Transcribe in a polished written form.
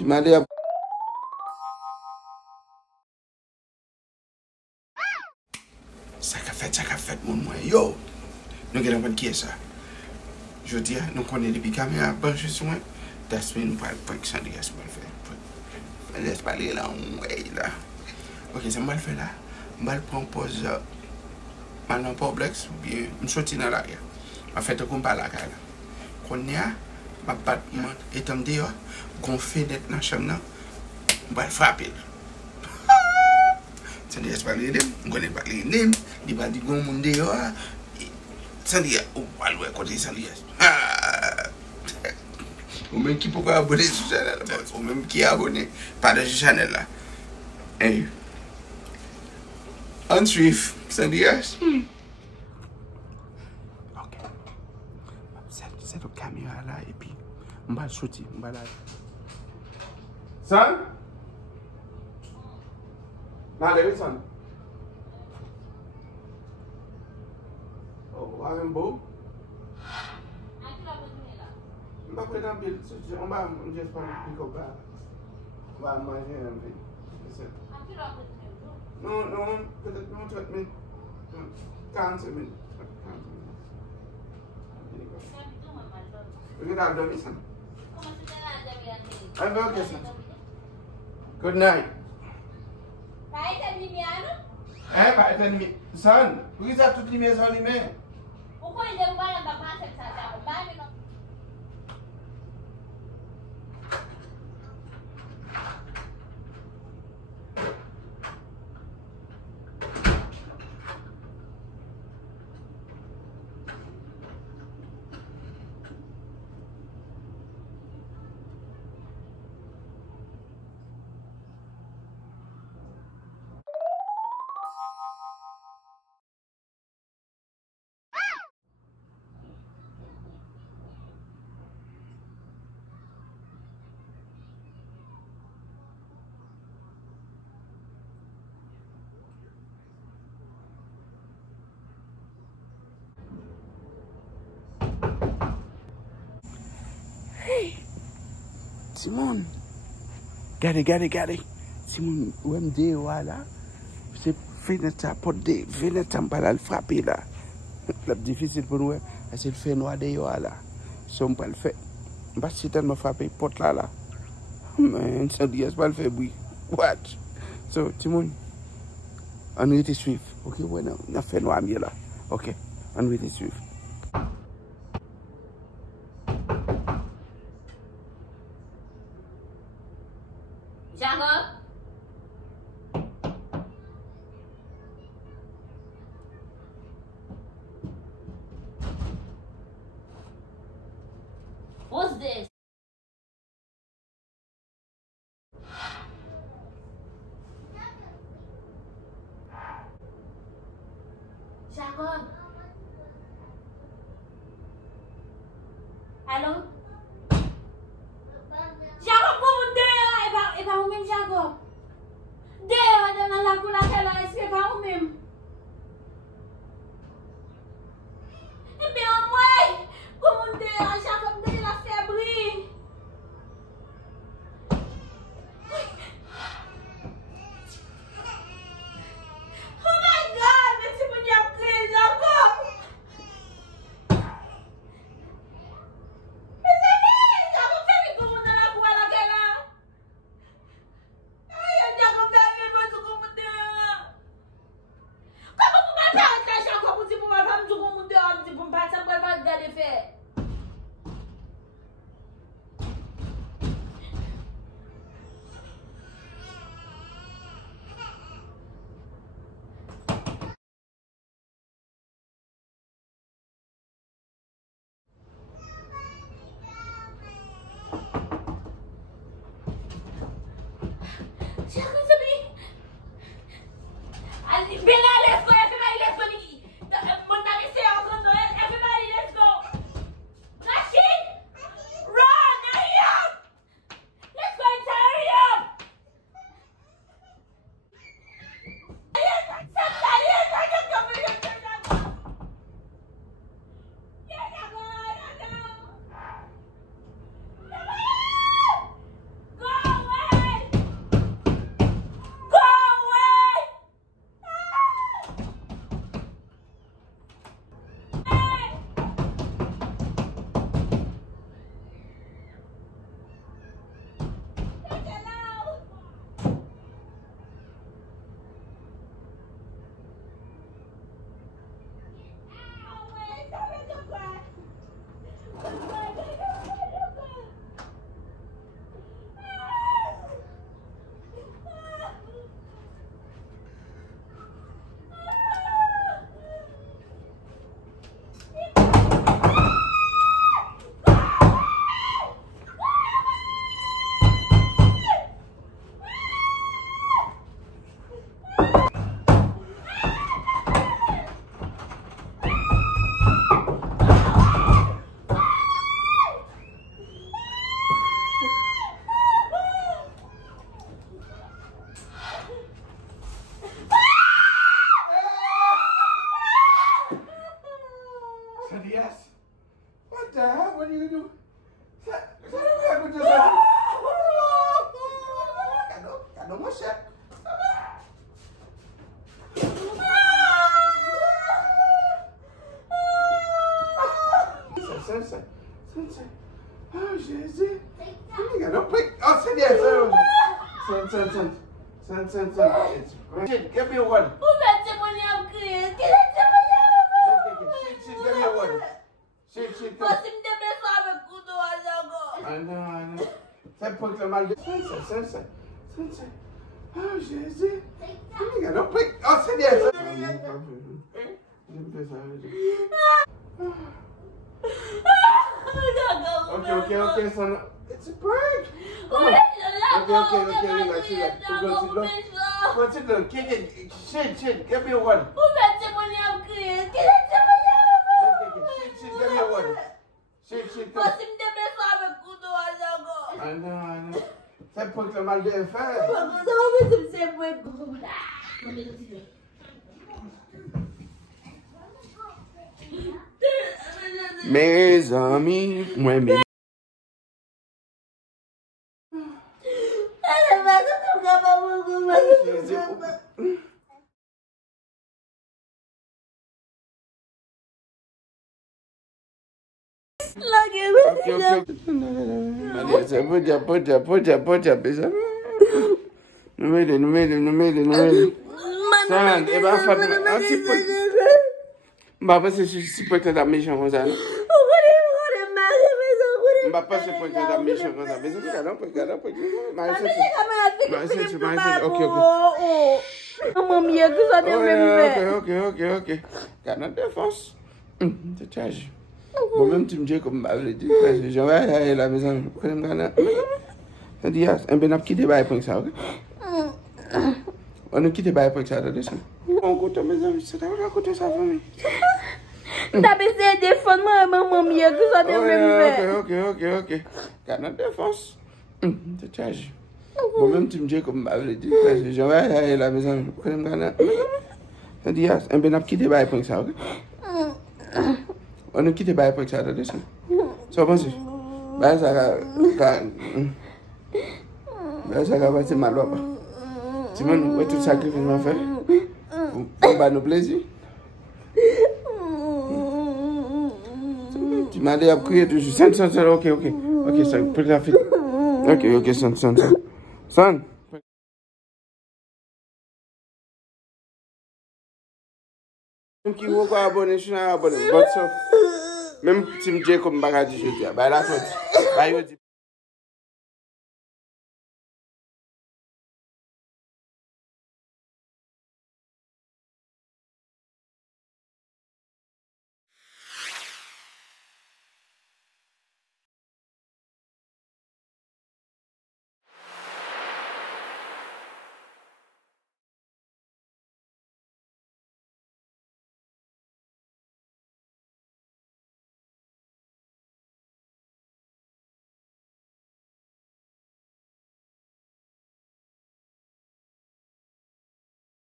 Tu m'as dit... Ça qu'a fait, mon moi. Yo, nous avons pas qui est ça. Je dis, nous connaissons depuis caméra branchée sur moi. Das nous pas que ça dit, c'est mal fait. Laisse parler là, ouais, là. Ok, c'est mal fait là. Je vais prendre pause. Maintenant, complexe, ou bien, je suis dans l'arrière. En fait, on parle là. Quand on y a, ma patte, étant dehors, qu'on fait d'être dans la chambre, on va frapper. Ça dit, c'est pas les mêmes, on connaît pas les mêmes, il va dire qu'on monde dehors. Ça dit, on va le côté ça dit. Ou même qui peut abonner sur ce channel, ou même qui est abonné par ce channel là. Hey. On suit, ça dit, ok. C'est la caméra là, et puis, on va sortir, on va là. Son? Now there is son. Oh, I am beau. On va prendre un peu, on va juste prendre un peu de on va manger un peu. Non, non, peut-être non, 30 minutes. 40 minutes. Vous avez dormi ça? I'm okay, son. Good night. Pak Etan mi son, pergi satu lima soal lima. Pokoknya dia malam bapak masak saja. Bapak no. Simon, regardez. Simon, où est-ce que voilà? C'est fenêtre à porte de fenêtre à pas le frapper là. C'est difficile pour nous, c'est le fait noir de là. Si on pas le fait, parce que tellement frapper porte là. Mais ça dit pas le fait oui. What? So Simon, on va te suivre. Ok, bueno, on a fait noir là. Ok, on va te suivre. Jacob? What's this? Jacob? Hello? Jacob, como deu? É para o mesmo Jacob. Deu, a dona lá com aquela é para o mesmo. É minha mãe. Como deu? A Jacob deu a febre. Oh my God, esse mulher crazy, Jacob. ça? What are you doing? Ça devrait écouter ça. Cadeau, mon cher. Ça. Oh, Jésus. Don't pick. Oh, sit there, son. Give me a water. Shit, Give me a water. Shit, come. I know. Ça pour le mal de ça. Oh, Jésus. Don't pick. Oh, sit there, son. Okay, son. It's a prank. Okay, relax. Continue. Kick it. Shit. Give me a water. Shit. Give me a water. Shit, come. I know. Ça pour le mal de faire. Mes amis, moi, mes. Pode. No meio. Sangue, é bafado. Assim, Mbapa se pode tentar mexer com ela. Mbapa se pode tentar mexer com ela. Mas ok. Mamãe, que só deu mesmo. Ok. Cara, não tem força. Tu te acha? Bom, mesmo tu me diz como vai dizer, já vai aí lá mesmo. Quando me eu dias, eu bem aqui de baixo pensar, ok? Eu não quis de baixo pensar, deixa. On conta mesmo, você tá olhando conta essa família. Tá pensando de fama, mamãe, que só deu mesmo. Ok. Cara, não tem força. Tu te acha? Bom, mesmo tu me diz como vai dizer, já vai aí lá mesmo. Quando me eu dias, eu bem aqui de baixo pensar, ok? Eu não quis de baixo pensar, deixa. Só você. Vai sacar vai ser maluco. Tu m'as tout sacrifice m'a fait. Pour pas nous plaisir. Tu m'as dit à crier toujours. Son. Ok, ça peut la faire. Ok, son. Même qui vous abonner, je suis abonné. Même si je me dis comme bagage, je dis, bah là,